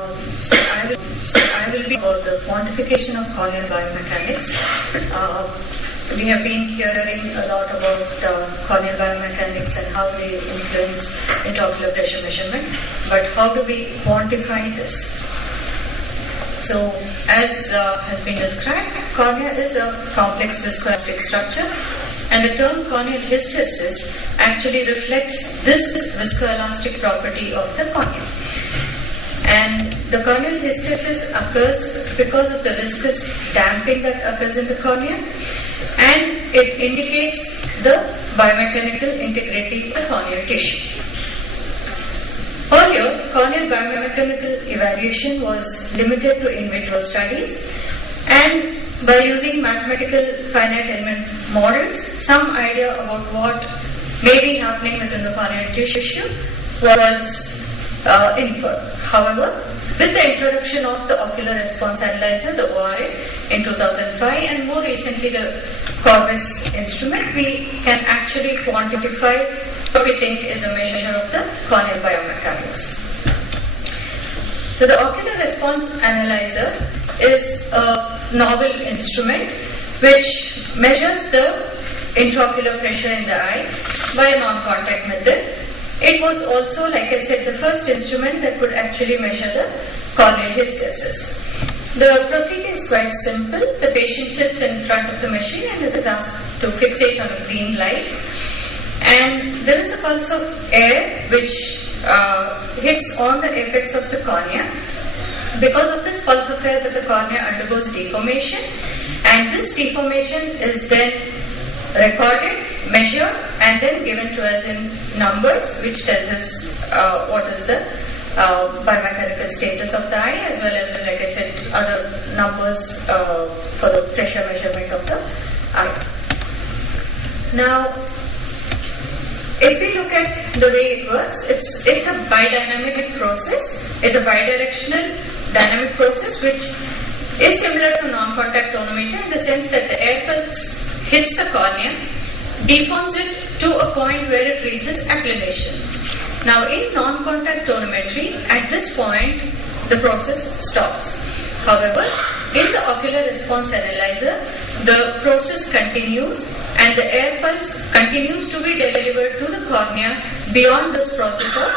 I will be about the quantification of corneal biomechanics. We have been hearing a lot about corneal biomechanics and how they influence intraocular pressure measurement, but how do we quantify this? So, as has been described, cornea is a complex viscoelastic structure, and the term corneal hysteresis actually reflects this viscoelastic property of the cornea. And the corneal hysteresis occurs because of the viscous damping that occurs in the cornea, and it indicates the biomechanical integrity of the corneal tissue. Earlier, corneal biomechanical evaluation was limited to in vitro studies, and by using mathematical finite element models, some idea about what may be happening within the corneal tissue was inferred. However, with the introduction of the ocular response analyzer, the ORA, in 2005, and more recently the Corvus instrument, we can actually quantify what we think is a measure of the corneal biomechanics. So the ocular response analyzer is a novel instrument which measures the intraocular pressure in the eye by a non-contact method. It was also, like I said, the first instrument that could actually measure the corneal hysteresis. The procedure is quite simple. The patient sits in front of the machine and is asked to fixate on a green light. And there is a pulse of air which hits on the apex of the cornea. Because of this pulse of air, the cornea undergoes deformation, and this deformation is then recorded, measured, and then given to us in numbers, which tells us what is the biomechanical status of the eye, as well as, like I said, other numbers for the pressure measurement of the eye. Now, if we look at the way it works, it's a bidynamic process. It's a bidirectional dynamic process which is similar to non-contact tonometer in the sense that the air pulse hits the cornea, deforms it to a point where it reaches applanation. Now, in non-contact tonometry, at this point, the process stops. However, in the ocular response analyzer, the process continues and the air pulse continues to be delivered to the cornea beyond this process of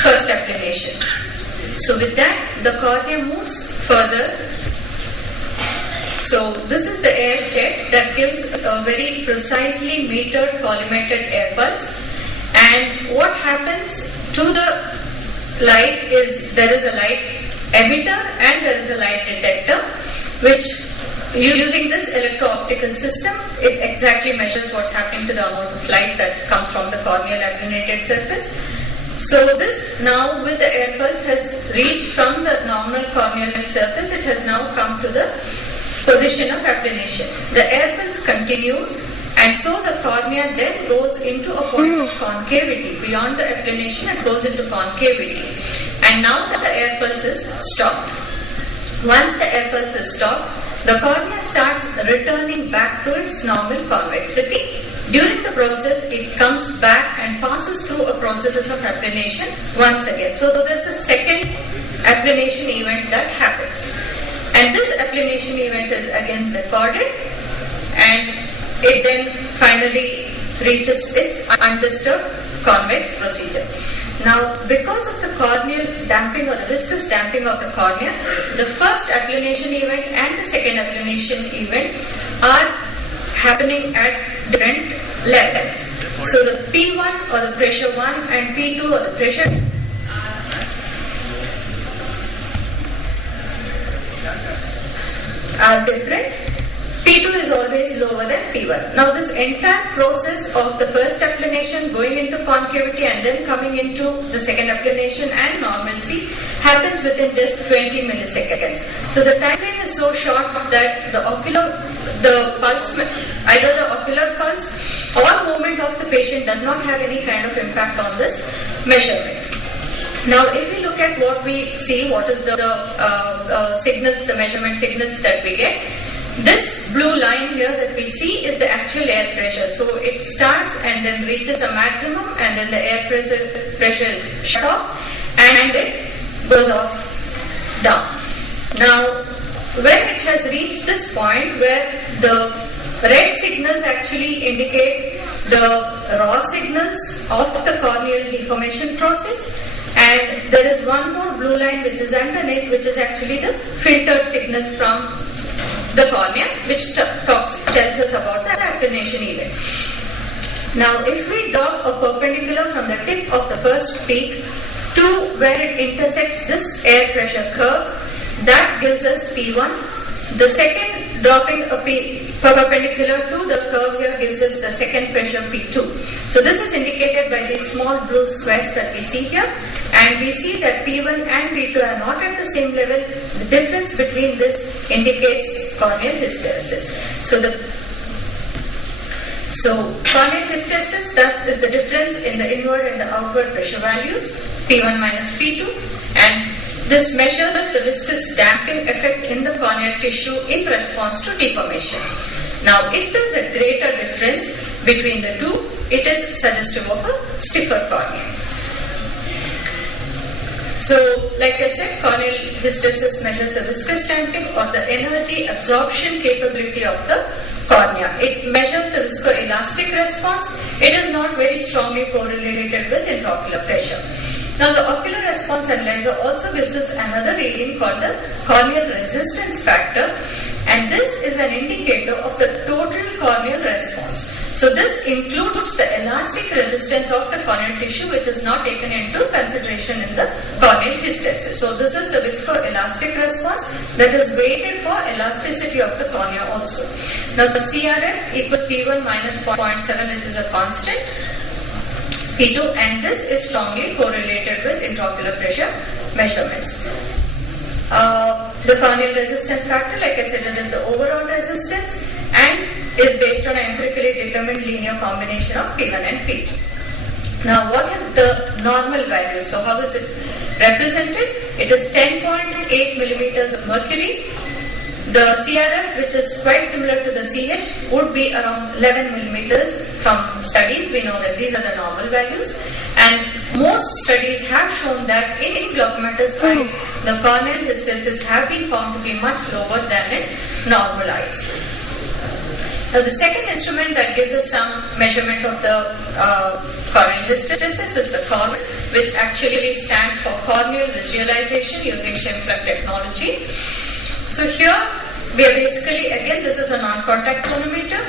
first applanation. So with that, the cornea moves further. So this is the air jet that gives a very precisely metered collimated air pulse. And what happens to the light is there is a light emitter and there is a light detector, which using this electro-optical system, it exactly measures what's happening to the amount of light that comes from the corneal applanated surface. So this now with the air pulse has reached from the normal corneal surface, it has now come to the position of applanation. The air pulse continues, and so the cornea then goes into a point of concavity. Beyond the applanation, it goes into concavity. And now that the air pulse is stopped. Once the air pulse is stopped, the cornea starts returning back to its normal convexity. During the process, it comes back and passes through a process of applanation once again. So there's a second applanation event that happens. And this applanation event is again recorded, and it then finally reaches its undisturbed convex procedure. Now, because of the corneal damping or the viscous damping of the cornea, the first applanation event and the second applanation event are happening at different levels. So the P1 or the pressure 1 and P2 or the pressure are different. P2 is always lower than P1. Now this entire process of the first applanation going into concavity and then coming into the second applanation and normalcy happens within just 20 milliseconds. So the time frame is so short that the pulse, either the ocular pulse or movement of the patient does not have any kind of impact on this measurement. Now, if we look at what we see, what is the signals, the measurement signals that we get, this blue line here that we see is the actual air pressure. So it starts and then reaches a maximum, and then the air pressure is shut off and it goes off Now, when it has reached this point where the red signals actually indicate the raw signals of the corneal deformation process, and there is one more blue line which is underneath, which is actually the filtered signals from the cornea, which tells us about the applanation event. Now, if we draw a perpendicular from the tip of the first peak to where it intersects this air pressure curve, that gives us P1. The second dropping a perpendicular to the curve here gives us the second pressure P2. So this is indicated by these small blue squares that we see here, and we see that P1 and P2 are not at the same level. The difference between this indicates corneal hysteresis. So corneal hysteresis thus is the difference in the inward and the outward pressure values, P1 minus P2, and this measures the viscous damping effect in the corneal tissue in response to deformation. Now, if there is a greater difference between the two, it is suggestive of a stiffer cornea. So, like I said, corneal hysteresis measures the viscous damping or the energy absorption capability of the cornea. It measures the viscoelastic response. It is not very strongly correlated with intraocular pressure. Now, the ocular response analyzer also gives us another reading called the corneal resistance factor, and this is an indicator of the total corneal response. So, this includes the elastic resistance of the corneal tissue, which is not taken into consideration in the corneal hysteresis. So, this is the viscoelastic response that is weighted for elasticity of the cornea also. Now, the CRF equals P1 minus 0.7, which is a constant, P2, and this is strongly correlated with intraocular pressure measurements. The corneal resistance factor, like I said, it is the overall resistance and is based on an empirically determined linear combination of P1 and P2. Now, what are the normal values? So, how is it represented? It is 10.8 millimeters of mercury. The CRF, which is quite similar to the CH, would be around 11 millimeters. From studies, we know that these are the normal values, and most studies have shown that in glaucomatous eyes, the corneal hysteresis have been found to be much lower than in normal eyes. Now, the second instrument that gives us some measurement of the corneal hysteresis is the CORVIS, which actually stands for corneal visualization using Schimflug technology. So here we are basically, again, this is a non-contact tonometer,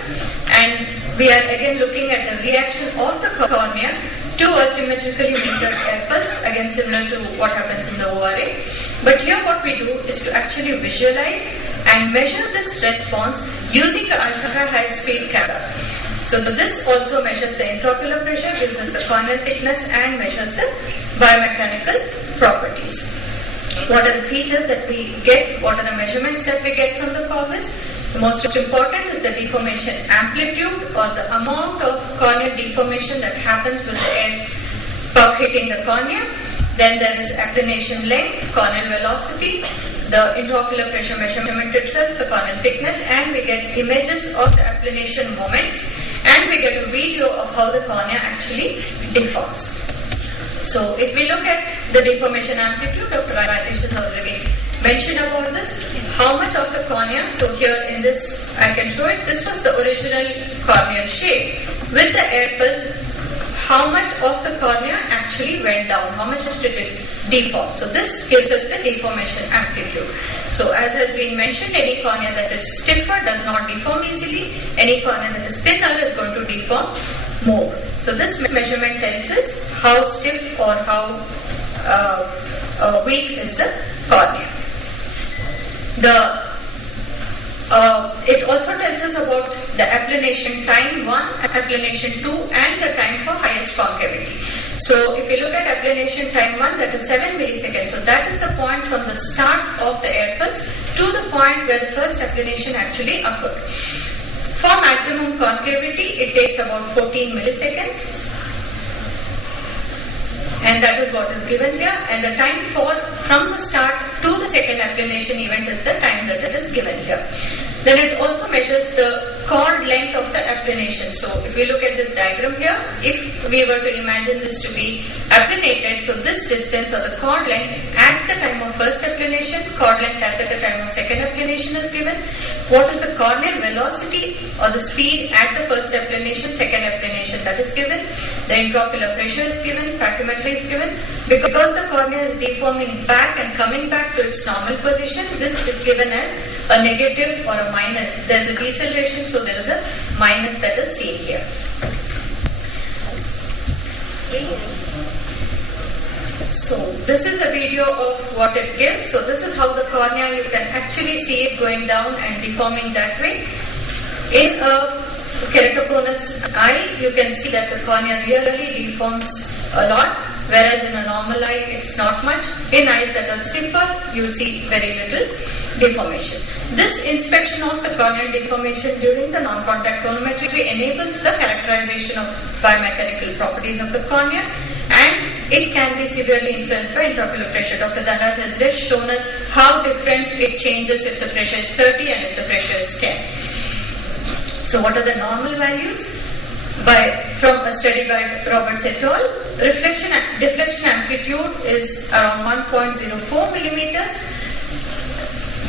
and we are again looking at the reaction of the cornea to a symmetrically metered air pulse, again similar to what happens in the ORA. But here what we do is to actually visualize and measure this response using the ultra-high speed camera. So this also measures the intraocular pressure, gives us the corneal thickness, and measures the biomechanical properties. What are the features that we get? What are the measurements that we get from the CORVIS? The most important is the deformation amplitude, or the amount of corneal deformation that happens with the air puff hitting the cornea. Then there is applanation length, corneal velocity, the intraocular pressure measurement itself, the corneal thickness, and we get images of the applanation moments, and we get a video of how the cornea actually deforms. So, if we look at the deformation amplitude, Dr. Rajesh has already mentioned about this. How much of the cornea, so here in this, I can show it, this was the original corneal shape. With the air pulse, how much of the cornea actually went down, how much did it deform. So, this gives us the deformation amplitude. So, as has been mentioned, any cornea that is stiffer does not deform easily, any cornea that is thinner is going to deform more. So, this measurement tells us how stiff or how weak is the cornea. It also tells us about the applanation time 1, applanation 2, and the time for highest concavity. So, if you look at applanation time 1, that is 7 milliseconds. So, that is the point from the start of the air pulse to the point where the first applanation actually occurred. For maximum concavity, it takes about 14 milliseconds. And that is what is given here, and the time from the start to the second applanation event is the time that it is given here. Then it also measures the cord length of the applanation. So if we look at this diagram here, if we were to imagine this to be applanated, so this distance or the cord length at the time of first applanation, cord length at the second applanation is given. What is the corneal velocity or the speed at the first applanation, second applanation, that is given. The intraocular pressure is given, pachymetry is given. Because the cornea is deforming back and coming back to its normal position, this is given as a negative or a minus. There is a deceleration, so there is a minus that is seen here. So this is a video of what it gives. So this is how the cornea, you can actually see it going down and deforming that way. In a keratoconus eye, you can see that the cornea really deforms a lot, whereas in a normal eye, it's not much. In eyes that are stiffer, you see very little deformation. This inspection of the corneal deformation during the non-contact tonometry enables the characterization of biomechanical properties of the cornea, and it can be severely influenced by intraocular pressure. Dr. Dhanraj has just shown us how different it changes if the pressure is 30 and if the pressure is 10. So what are the normal values? From a study by Roberts et al., deflection amplitude is around 1.04 millimeters.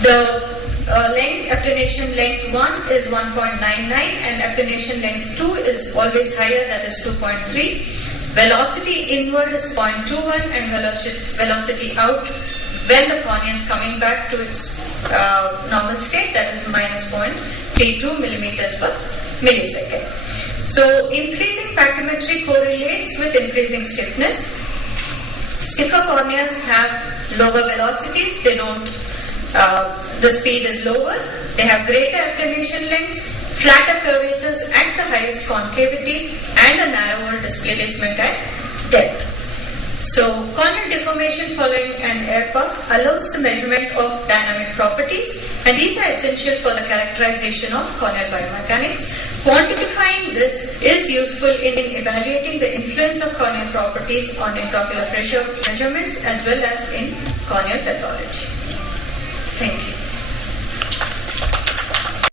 The applanation length 1 is 1.99 and applanation length 2 is always higher, that is 2.3. Velocity inward is 0.21 and velocity out when the cornea is coming back to its normal state, that is minus 0.32 millimeters per millisecond. So increasing pachymetry correlates with increasing stiffness. Stiffer corneas have lower velocities, they don't the speed is lower, they have greater applanation lengths, flatter curvatures at the highest concavity, and a narrower displacement at depth. So, corneal deformation following an air puff allows the measurement of dynamic properties, and these are essential for the characterization of corneal biomechanics. Quantifying this is useful in evaluating the influence of corneal properties on intraocular pressure measurements as well as in corneal pathology. Thank you.